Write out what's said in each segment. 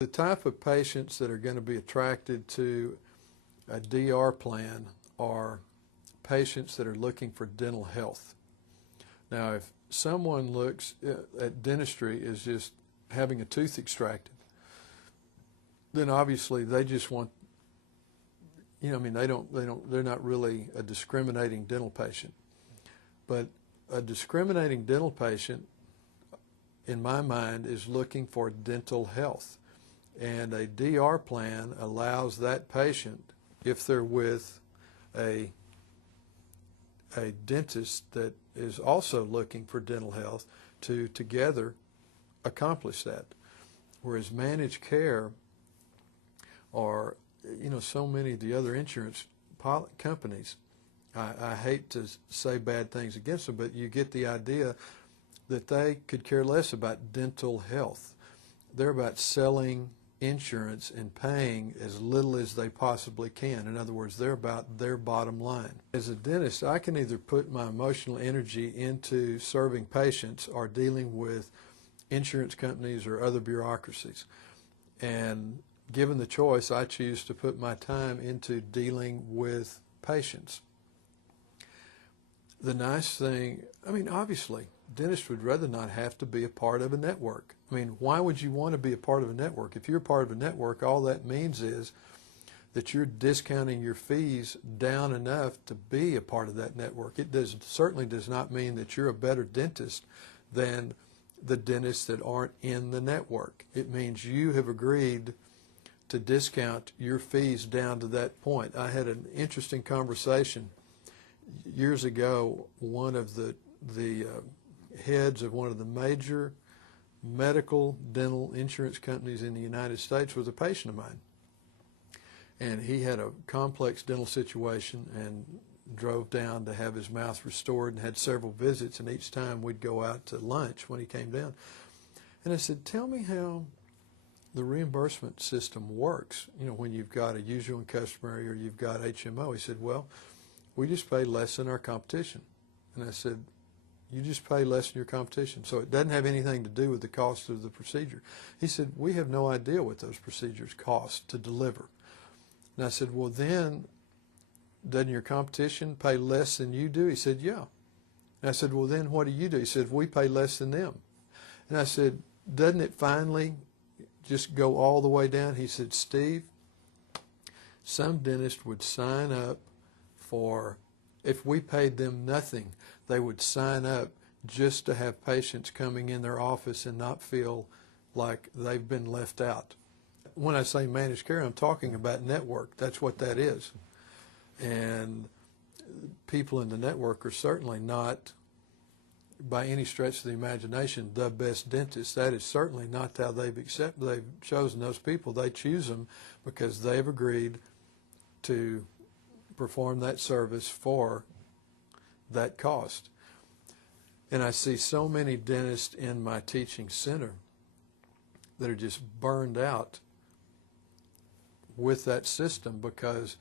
The type of patients that are going to be attracted to a DR plan are patients that are looking for dental health. Now, if someone looks at dentistry as just having a tooth extracted, then obviously they just want, they're not really a discriminating dental patient. But a discriminating dental patient, in my mind, is looking for dental health. And a DR plan allows that patient, if they're with a dentist that is also looking for dental health, to together accomplish that. Whereas managed care, or so many of the other insurance companies, I hate to say bad things against them, but you get the idea that they could care less about dental health. They're about selling insurance and paying as little as they possibly can. In other words, they're about their bottom line. As a dentist, I can either put my emotional energy into serving patients or dealing with insurance companies or other bureaucracies. And given the choice, I choose to put my time into dealing with patients. The nice thing, obviously, dentists would rather not have to be a part of a network. Why would you want to be a part of a network? If you're a part of a network, all that means is that you're discounting your fees down enough to be a part of that network. It certainly does not mean that you're a better dentist than the dentists that aren't in the network. It means you have agreed to discount your fees down to that point. I had an interesting conversation years ago. One of the heads of one of the major medical dental insurance companies in the United States was a patient of mine. And he had a complex dental situation and drove down to have his mouth restored and had several visits, and each time we'd go out to lunch when he came down. And I said, tell me how the reimbursement system works, when you've got a usual and customary or you've got HMO. He said, well, we just pay less than our competition. And I said, you just pay less than your competition, so it doesn't have anything to do with the cost of the procedure. He said, we have no idea what those procedures cost to deliver. And I said, well, then, doesn't your competition pay less than you do? He said, yeah. And I said, well, then what do you do? He said, we pay less than them. And I said, doesn't it finally just go all the way down? He said, Steve, some dentist would sign up for, if we paid them nothing, they would sign up just to have patients coming in their office and not feel like they've been left out. When I say managed care, I'm talking about network. That's what that is. And people in the network are certainly not, by any stretch of the imagination, the best dentists. That is certainly not how they've chosen those people. They choose them because they've agreed to perform that service for that cost. And I see so many dentists in my teaching center that are just burned out with that system, because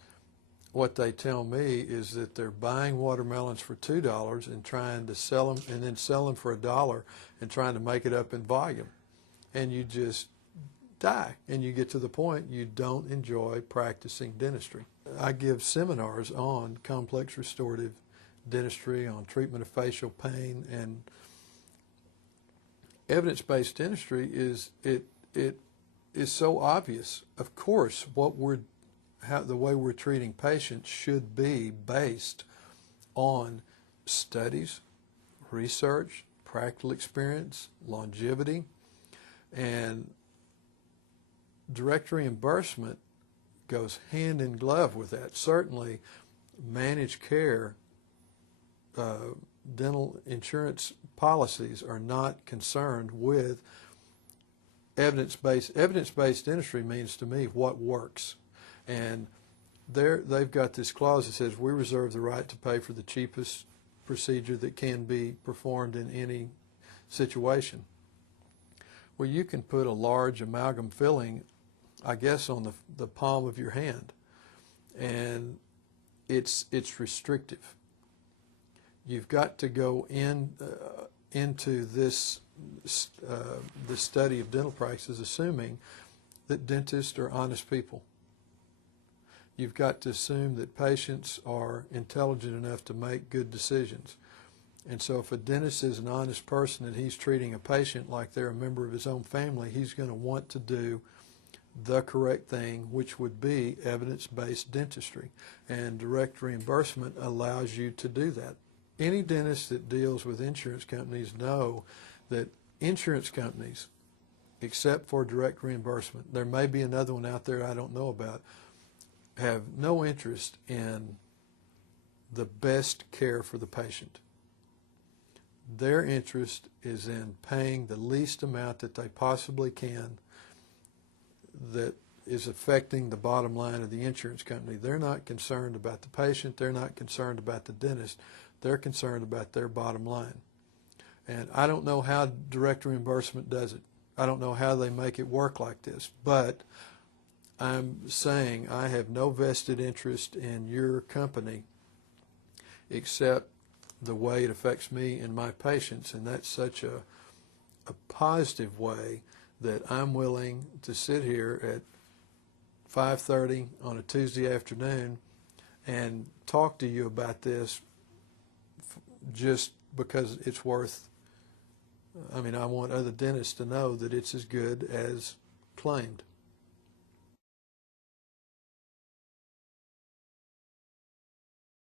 what they tell me is that they're buying watermelons for $2 and trying to sell them, and then sell them for $1 and trying to make it up in volume. And you just die, and you get to the point you don't enjoy practicing dentistry. I give seminars on complex restorative dentistry, on treatment of facial pain, and evidence-based dentistry is so obvious. Of course, the way we're treating patients should be based on studies, research, practical experience, longevity, and direct reimbursement goes hand in glove with that. Certainly, managed care dental insurance policies are not concerned with evidence-based. Evidence-based dentistry means to me what works. And they've got this clause that says we reserve the right to pay for the cheapest procedure that can be performed in any situation. Well, you can put a large amalgam filling, I guess, on the palm of your hand, and it's restrictive. You've got to go into this the study of dental practices assuming that dentists are honest people. You've got to assume that patients are intelligent enough to make good decisions. And so if a dentist is an honest person and he's treating a patient like they're a member of his own family, he's going to want to do the correct thing, which would be evidence-based dentistry. And direct reimbursement allows you to do that. Any dentist that deals with insurance companies know that insurance companies, except for direct reimbursement, there may be another one out there I don't know about, have no interest in the best care for the patient. Their interest is in paying the least amount that they possibly can that is affecting the bottom line of the insurance company. They're not concerned about the patient. They're not concerned about the dentist. They're concerned about their bottom line. And I don't know how direct reimbursement does it. I don't know how they make it work like this. But I'm saying I have no vested interest in your company except the way it affects me and my patients, and that's such a positive way that I'm willing to sit here at 5:30 on a Tuesday afternoon and talk to you about this just because it's worth, I want other dentists to know that it's as good as claimed.